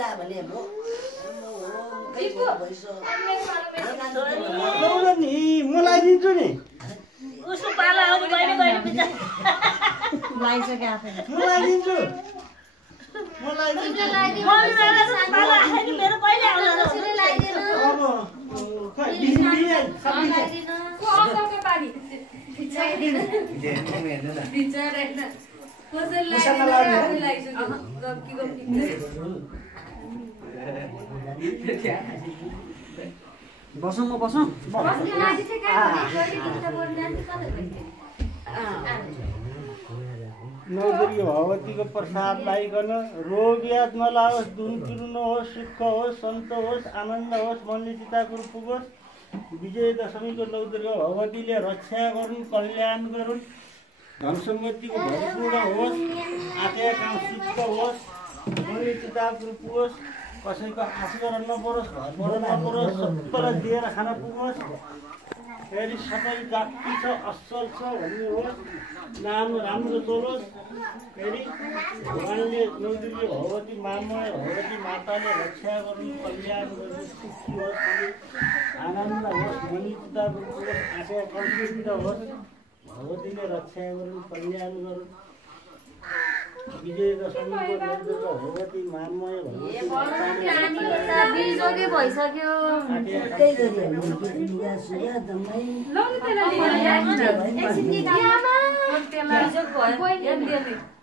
ला भने म नि मलाई दिन्छु नि उसको पाला आउने बहिनी बहिनी बिचा लाइसक्यो आफै मलाई दिन्छु मलाई दिन्छु मम्मी बेला त पाला आएन मेरो कहिले आउला र अब खै दिदिए सबै को आउँछ पानी बिचाइदिन बिचारेन कसैलाई लागिसक्यो गम्की गम्की बसौँ म बसौँ बस्ने लागि चाहिँ कहाँ गरी किन बोल्ने अनि नौदुर्गे भगवतीको प्रसाद लाइकन रोग याद नलाओस् धुन पिरु नहोस् सुख होस् सन्त होस् आनन्द होस् मनले चिताको पुगोस् विजय दशमीको नौदुर्गे भगवतीले रक्षा गरून् कल्याण गरून् धन सम्पत्तिको भरिपूर्ण होस् आँखा काम सुख होस् मनले चिताको पुगोस् कसैको आश गर्न नपरोस् घर पढ्न नपरोस् सबैलाई दिएर खान पुगोस् फेरि सबै जाति छ असल छ भन्ने होस् नाम राम्रो चलोस् फेरि भगवान्ले नौदुर्गे भगवती मामय भगवती माताले रक्षा गरून् कल्याण गरून् सुखी होस् आनन्द होस् मनी चिताको होस् आँखा कम्प्लिट होस् भगवतीले रक्षा गरून् कल्याण गरून् विजय दशमीको नौदुर्गे भगवती मामय बिजोगे भइसक्यो त्यही गरी हामी लुगा सुगा दमै लौ त्यसलाई लिएर एकछिन निकाल्नु बिजोग भयो